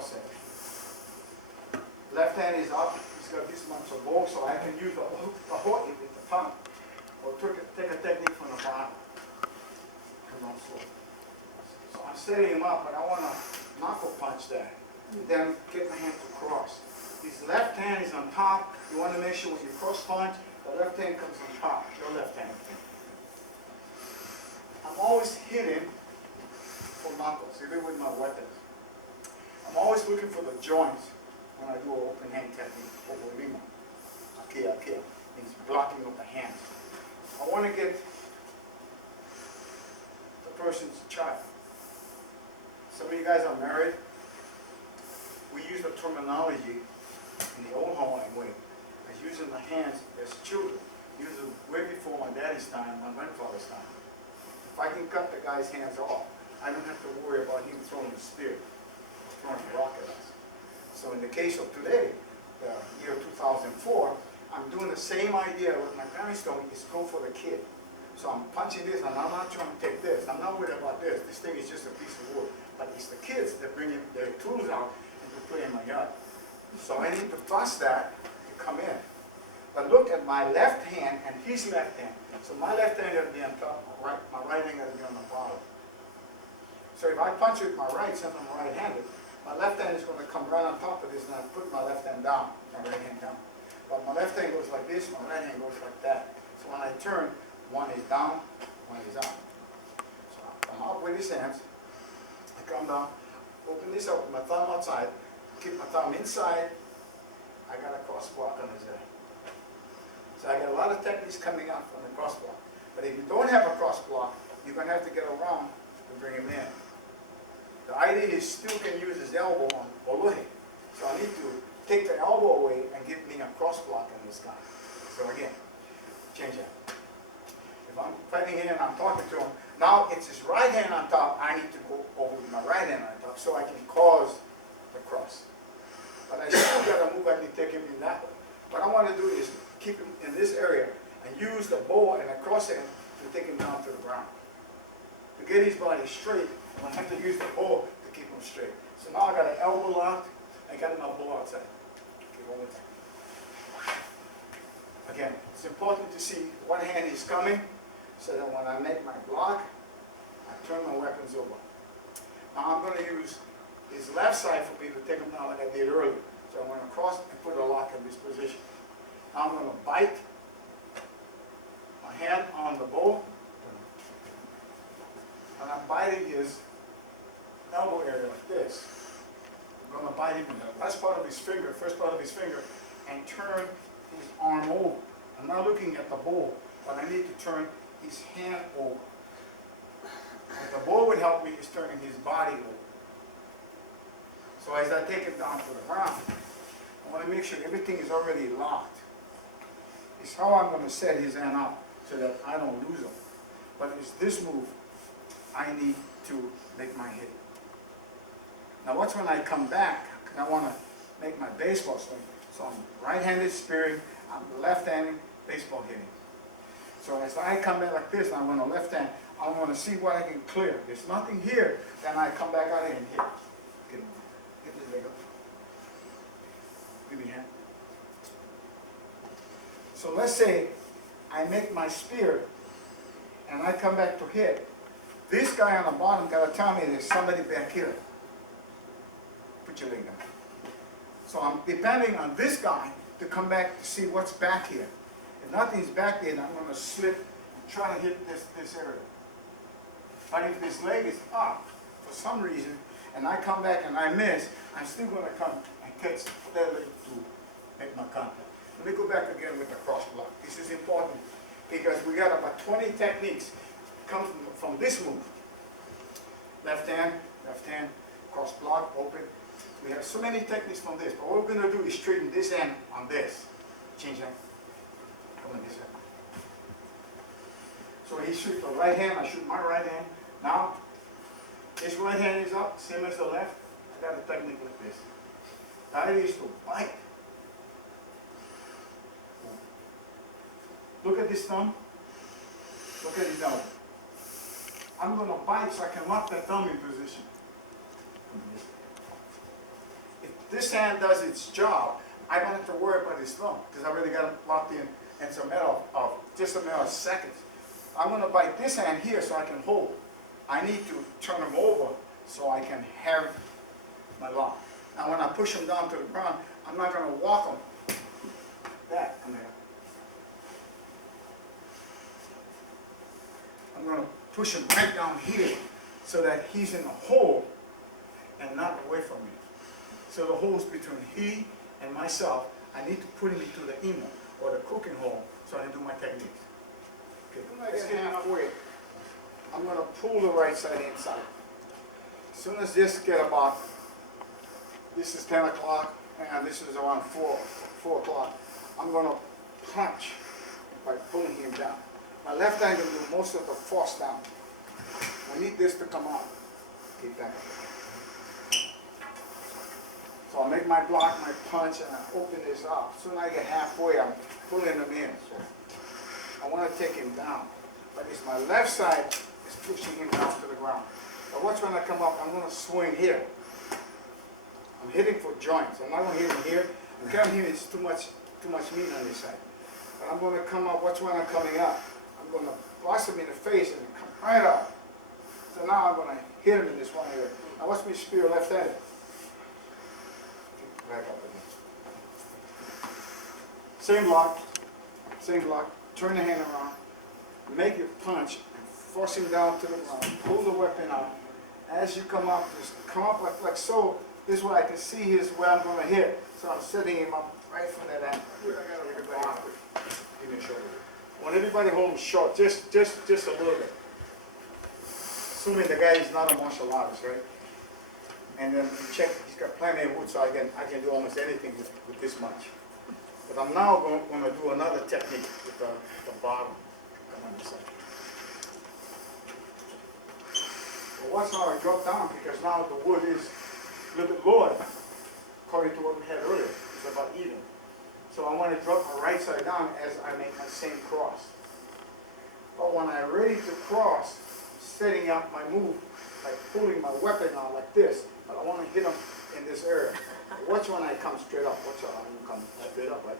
cross it. Left hand is up, he's got this much of bow, so I can use a hook with the thumb, or take a technique from the bottom. Come on, slow. So I'm setting him up, but I want to knuckle punch that, and then get my hand to cross. His left hand is on top. You want to make sure when you cross punch, the left hand comes on top, your left hand. I'm always hitting for knuckles, even with my weapons. I'm always looking for the joints when I do an open hand technique. Okay, means blocking of the hands. I want to get the person's child. Some of you guys are married. We use the terminology in the old Hawaiian way as using the hands as children. Used it way before my daddy's time, my grandfather's time. If I can cut the guy's hands off, I don't have to worry about him throwing a spear, throwing a rock at us. So in the case of today, the year 2004, I'm doing the same idea what my parents told me is go for the kid. So I'm punching this and I'm not trying to take this. I'm not worried about this. This thing is just a piece of wood. But it's the kids that bring their tools out and to play in my yard. So I need to bust that to come in. But look at my left hand and his left hand. So my left hand got to be on top, my right hand got to be on the bottom. So if I punch with my right, since I'm right-handed, my left hand is going to come right on top of this, and I put my left hand down, my right hand down. But my left hand goes like this, my right hand goes like that. So when I turn, one is down, one is up. So I come up with these hands, I come down, open this up with my thumb outside, keep my thumb inside, I got a cross block on his head. So I got a lot of techniques coming out from the cross block. But if you don't have a cross block, you're going to have to get around to bring him in. The idea is still can use his elbow on Olohe. So I need to take the elbow away and give me a cross block on this guy. So again, change that. If I'm fighting here and I'm talking to him, now it's his right hand on top, I need to go over with my right hand on top so I can cause the cross. But I still got to move, I can take him in that way. What I want to do is keep him in this area and use the bow and the cross hand to take him down to the ground. To get his body straight, I have to use the bow to keep him straight. So now I got an elbow locked, I got my bow outside. Okay, one more time. Again, it's important to see what hand is coming so that when I make my block, I turn my weapons over. Now I'm going to use his left side for me to take him down like I did earlier. So I'm going to cross and put a lock in this position. Now I'm going to bite my hand on the bow. And I'm biting his elbow area like this. I'm going to bite him in the last part of his finger, first part of his finger, and turn his arm over. I'm not looking at the bow, but I need to turn his hand over. What the bow would help me is turning his body over. So as I take it down to the ground, I want to make sure everything is already locked. It's how I'm going to set his hand up so that I don't lose him. But it's this move I need to make my hit. Now watch when I come back, I want to make my baseball swing. So I'm right-handed spearing, I'm left-handed baseball hitting. So as I come back like this, I'm going to left hand, I want to see what I can clear. If there's nothing here, then I come back out here and hit. Get this leg up. Give me a hand. So let's say I make my spear and I come back to hit. This guy on the bottom got to tell me there's somebody back here. Put your leg down. So I'm depending on this guy to come back to see what's back here. If nothing's back there, then I'm going to slip and try to hit this area. But if this leg is up for some reason, and I come back and I miss, I'm still going to come and catch that leg to make my contact. Let me go back again with the cross block. This is important because we got about 20 techniques come from this move. Left hand, cross block, open. We have so many techniques from this, but what we're going to do is straighten this end on this. Change that. Come on this end. So he shoots the right hand, I shoot my right hand. Now, his right hand is up, same as the left. I got a technique like this. The idea is to bite. Look at this thumb. Look at his elbow. I'm going to bite so I can lock that thumb in position. this hand does its job, I don't have to worry about his thumb, because I already got him locked in. And it's a matter of just a matter of seconds. I'm going to bite this hand here so I can hold. I need to turn him over so I can have my lock. Now when I push him down to the ground, I'm not going to walk him. That, come here. I'm going to push him right down here so that he's in the hole and not away from me. So the hole's between he and myself. I need to put him into the emo, or the cooking hole, so I can do my techniques. Okay, let's get halfway. I'm going to pull the right side inside. As soon as this get about, this is 10 o'clock, and this is around 4 o'clock, I'm going to punch by pulling him down. My left hand will do most of the force down. We need this to come out. Keep that. So I'll make my block, my punch, and I open this up. As soon as I get halfway, I'm pulling him in. So I want to take him down. But it's my left side is pushing him down to the ground. But watch when I come up, I'm going to swing here. I'm hitting for joints. I'm not going to hit him here. I'm coming here, it's too much meat on this side. But I'm going to come up, watch when I'm coming up. I'm going to blast him in the face and come right up. So now I'm going to hit him in this one area. Now watch me spear left-handed. Back up again. Same block, turn the hand around, make your punch, and force him down to the ground, pull the weapon out. As you come up, just come up like so. This is what I can see here is where I'm going to hit. So I'm setting him up right from that angle. Give me a shoulder. I want everybody hold him short, just a little bit. Assuming the guy is not a martial artist, right? And then you check, he's got plenty of wood, so I can do almost anything with this much. But I'm now going to do another technique with the bottom. Come on this side. Well, watch how I drop down, because now the wood is a little bit lower, according to what we had earlier. It's about even. So I want to drop my right side down as I make my same cross. But when I'm ready to cross, setting up my move, like pulling my weapon out like this, but I want to hit him in this area. Watch when I come straight up. Watch out, I'm going to come straight up, right?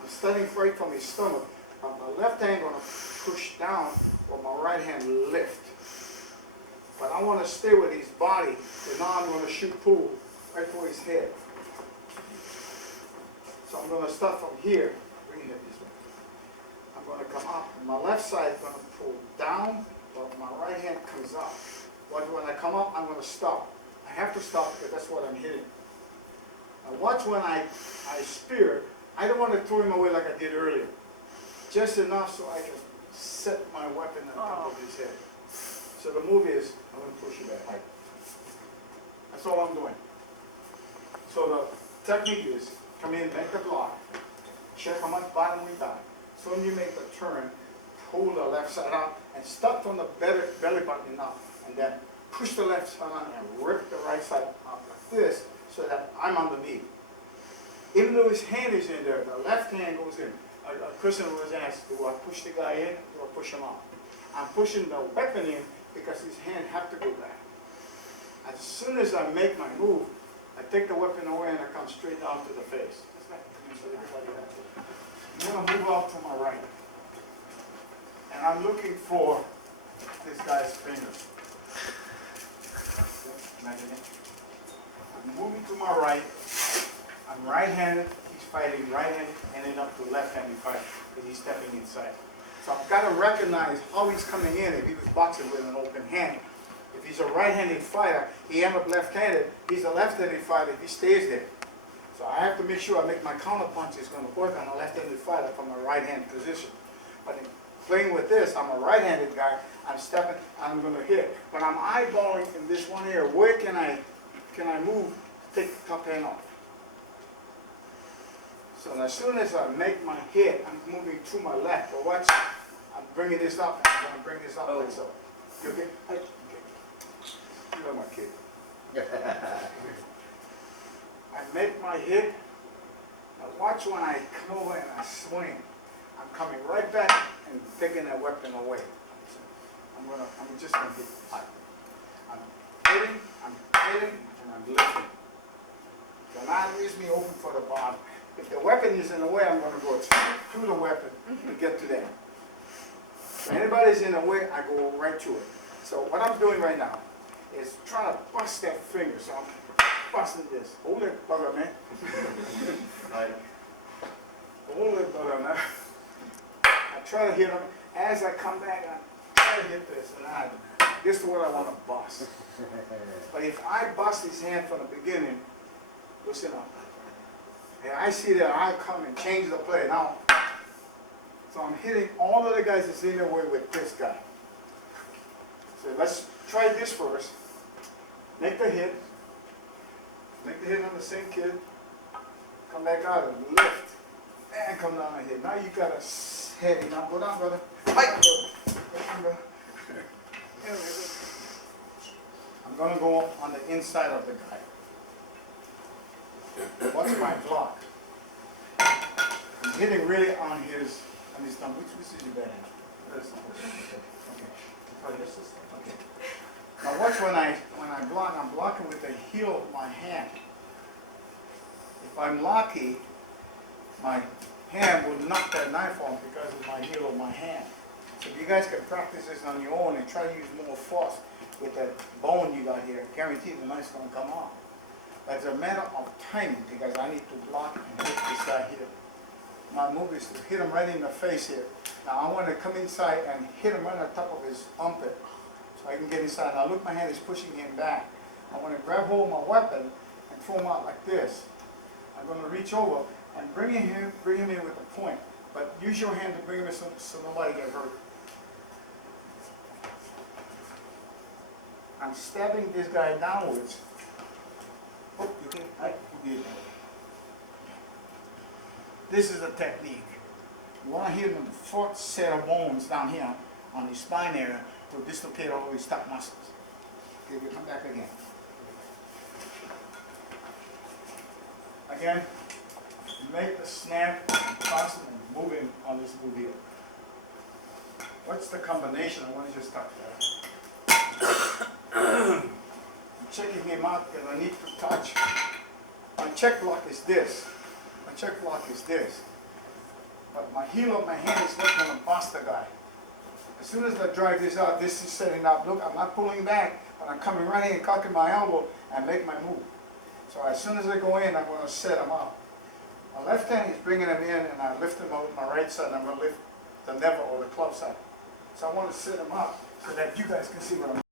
I'm starting right from his stomach. My left hand going to push down, while my right hand lift. But I want to stay with his body, and now I'm going to shoot pull right for his head. So I'm going to start from here, bring it this way. I'm going to come up, and my left side is going to pull down, but my right hand comes up. But when I come up, I'm going to stop. I have to stop because that's what I'm hitting. Now watch when I spear, I don't want to throw him away like I did earlier. Just enough so I can set my weapon on top of his head. So the move is, I'm going to push it back. That's all I'm doing. So the technique is, come in, make the block, check how much bottom we got. So when you make the turn, pull the left side out, and start from the belly button up, and then push the left side out and rip the right side out like this, so that I'm underneath. Even though his hand is in there, the left hand goes in. A person was asked, do I push the guy in or push him out? I'm pushing the weapon in because his hand have to go back. As soon as I make my move, I take the weapon away and I come straight down to the face. I'm going to move out to my right. And I'm looking for this guy's fingers. Imagine it. I'm moving to my right. I'm right-handed. He's fighting right-handed, ending up to left-handed fight because he's stepping inside. So I've got to recognize how he's coming in. If he was boxing with an open hand, if he's a right-handed fighter, he ends up left-handed. He's a left-handed fighter if he stays there. So I have to make sure I make my counter punch is going to work on a left-handed fighter from a right-hand position. But in playing with this, I'm a right-handed guy. I'm stepping, I'm going to hit. But I'm eyeballing in this one area. Where can I move to take the top hand off? So as soon as I make my hit, I'm moving to my left. But watch, I'm bringing this up. I'm going to bring this up like so. You okay? Okay. You are my kid. I make my hit. Now watch when I come over and I swing. I'm coming right back and taking that weapon away. So I'm just going to hit. I'm hitting, and I'm lifting. The line leaves me open for the bottom. If the weapon is in the way, I'm gonna go through the weapon to get to them. If anybody's in the way, I go right to it. So what I'm doing right now is trying to bust that finger. So I'm busting this. Hold it, brother, man. Right. Hold it, brother, man. I try to hit him. As I come back, I try to hit this. And this is what I want to bust. But if I bust his hand from the beginning, listen up. And I see that I come and change the play. Now, so I'm hitting all of the guys that's in the way with this guy. So let's try this first. Make the hit. Make the hit on the same kid. Come back out and lift. And come down and hit. Now you got a heavy. Now go down, brother. Fight. I'm going to go on the inside of the guy. Watch my block. I'm hitting really on his thumb. Which is your bad hand? This one. Okay. Oh, this is okay. Now watch when I block. I'm blocking with the heel of my hand. If I'm lucky, my hand will knock that knife off because of my heel of my hand. So if you guys can practice this on your own and try to use more force with that bone you got here, guarantee the knife's going to come off. But it's a matter of timing because I need to block and hit this guy here. My move is to hit him right in the face here. Now I want to come inside and hit him right on top of his armpit so I can get inside. Now look, my hand is pushing him back. I want to grab hold of my weapon and throw him out like this. I'm going to reach over and bring him in with a point. But use your hand to bring him in so nobody get hurt. I'm stabbing this guy downwards. Oh, you can, you did. This is the technique. You want to hit him the fourth set of bones down here on his spine area to dislocate all his top muscles. Okay, we come back again. Again, make the snap and toss and move him on this move here. What's the combination? I want to just touch that. I'm checking him out because I need to touch. My check block is this. My check block is this. But my heel of my hand is not going to bust the guy. As soon as I drive this out, this is setting up. Look, I'm not pulling back, but I'm coming running and cocking my elbow and make my move. So as soon as I go in, I'm going to set him up. My left hand is bringing him in, and I lift him out with my right side, and I'm going to lift the lever or the club side. So I want to set him up so that you guys can see what I'm doing.